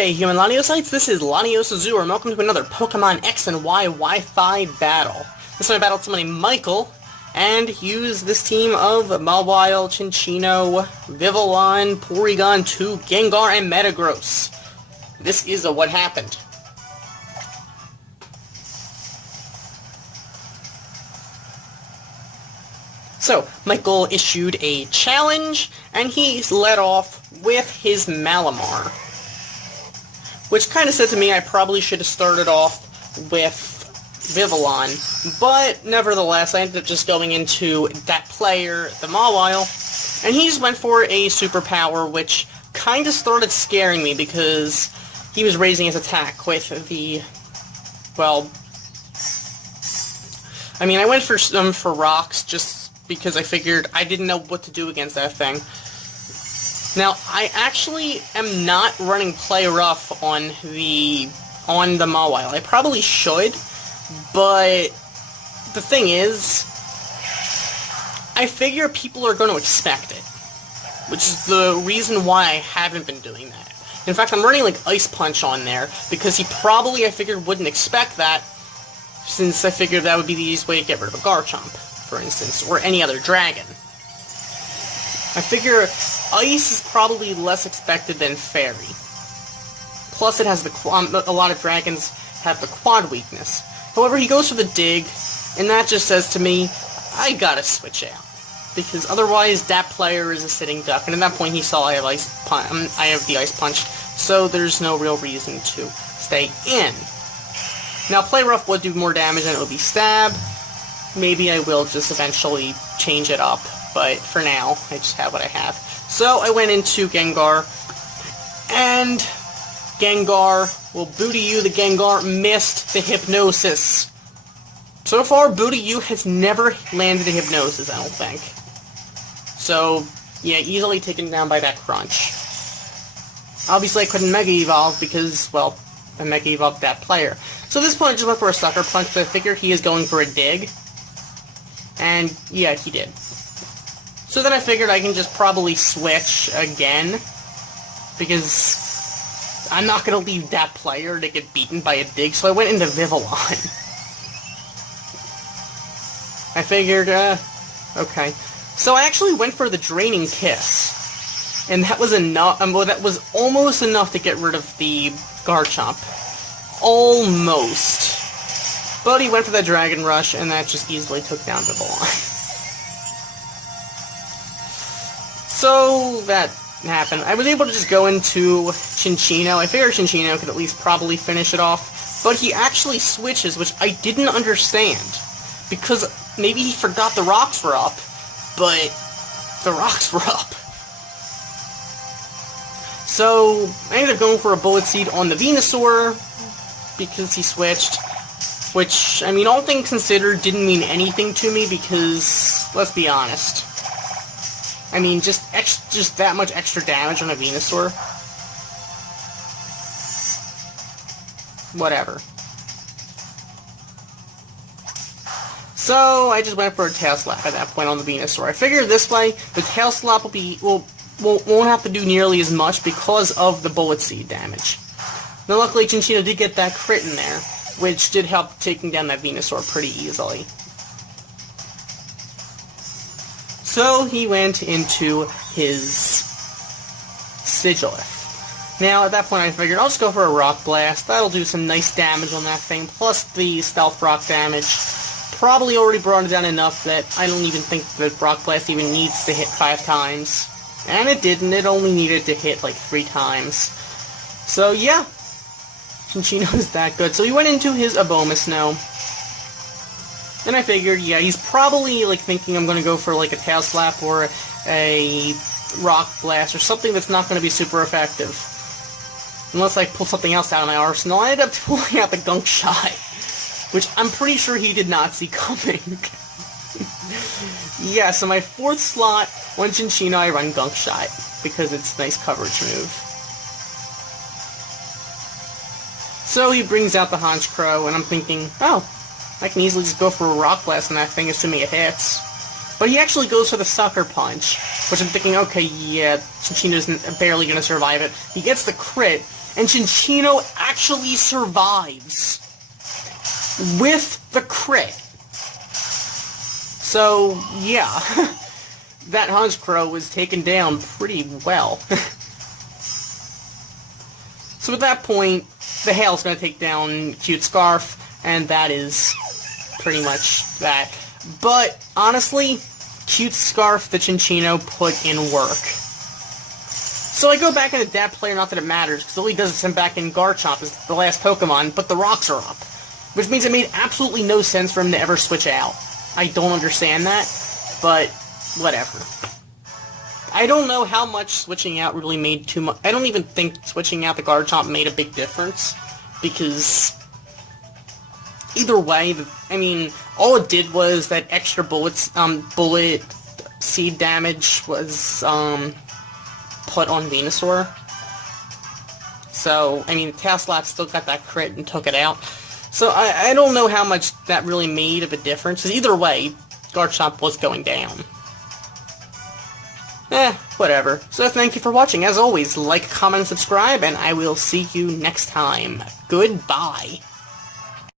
G'day, human Laniosites, this is Laniosazoo, and welcome to another Pokemon X and Y Wi-Fi battle. This time I battled somebody Michael, and used this team of Mawile, Chinchino, Vivillon, Porygon 2, Gengar, and Metagross. This is what happened. So, Michael issued a challenge, and he led off with his Malamar. Which kind of said to me I probably should have started off with Vivillon, but nevertheless, I ended up just going into that player, the Mawile, and he just went for a superpower, which kind of started scaring me because he was raising his attack with the, well, I mean, I went for rocks just because I figured I didn't know what to do against that thing. Now, I actually am not running Play Rough on the Mawile. I probably should, but the thing is, I figure people are going to expect it, which is the reason why I haven't been doing that. In fact, I'm running, like, Ice Punch on there, because he probably, I figured, wouldn't expect that, since I figured that would be the easiest way to get rid of a Garchomp, for instance, or any other dragon. I figure Ice is probably less expected than Fairy. Plus, it has a lot of dragons have the quad weakness. However, he goes for the Dig, and that just says to me, I gotta switch out. Because otherwise, that player is a sitting duck, and at that point he saw I have the Ice Punch, so there's no real reason to stay in. Now, Play Rough would do more damage than it would be Stab. Maybe I will just eventually change it up, but for now, I just have what I have. So, I went into Gengar, and Gengar, well, Booty U, the Gengar, missed the Hypnosis. So far, Booty U has never landed a Hypnosis, I don't think. So, yeah, easily taken down by that Crunch. Obviously, I couldn't Mega Evolve because, well, I Mega Evolved that player. So at this point, I just went for a Sucker Punch, but I figure he is going for a Dig. And, yeah, he did. So then I figured I can just probably switch again, because I'm not going to leave that player to get beaten by a Dig, so I went into Vivillon. I figured, okay. So I actually went for the Draining Kiss, and that was enough, well, that was almost enough to get rid of the Garchomp. Almost. But he went for that Dragon Rush, and that just easily took down Vivillon. So, that happened. I was able to just go into Chinchino. I figured Chinchino could at least probably finish it off, but he actually switches, which I didn't understand. Because maybe he forgot the rocks were up, but the rocks were up. So, I ended up going for a Bullet Seed on the Venusaur, because he switched, which, I mean, all things considered, didn't mean anything to me, because, let's be honest, I mean, just that much extra damage on a Venusaur? Whatever. So, I just went for a Tail Slap at that point on the Venusaur. I figured this way, the Tail Slap won't have to do nearly as much because of the Bullet Seed damage. Now, luckily, Chinchino did get that crit in there, which did help taking down that Venusaur pretty easily. So, he went into his Sigilif. Now, at that point, I figured I'll just go for a Rock Blast. That'll do some nice damage on that thing, plus the Stealth Rock damage. Probably already brought it down enough that I don't even think that Rock Blast even needs to hit 5 times. And it didn't. It only needed to hit, like, 3 times. So, yeah. Chinchino is that good. So he went into his Abomasnow. Then I figured, yeah, he's probably, like, thinking I'm going to go for, like, a Tail Slap or a Rock Blast or something that's not going to be super effective. Unless I pull something else out of my arsenal. I ended up pulling out the Gunk Shot, which I'm pretty sure he did not see coming. Yeah, so my 4th slot, on Chinchino, I run Gunk Shot, because it's a nice coverage move. So he brings out the Honchkrow, and I'm thinking, oh, I can easily just go for a Rock Blast on that thing, assuming it hits. But he actually goes for the Sucker Punch, which I'm thinking, okay, yeah, Chinchino's barely going to survive it. He gets the crit, and Cinccino actually survives with the crit. So, yeah, that Honchkrow was taken down pretty well. So at that point, the Hail's going to take down Cute Scarf, and that is pretty much that. But, honestly, Cute Scarf, the Cinccino, put in work. So I go back and adapt player, not that it matters, because all he does is send back in Garchomp as the last Pokemon, but the rocks are up. Which means it made absolutely no sense for him to ever switch out. I don't understand that, but whatever. I don't know how much switching out really made too much. I don't even think switching out the Garchomp made a big difference, because either way, I mean, all it did was that extra bullet seed damage was put on Venusaur. So, I mean, Tail Slap still got that crit and took it out. So I don't know how much that really made of a difference. Either way, Garchomp was going down. Whatever. So thank you for watching. As always, like, comment, and subscribe, and I will see you next time. Goodbye.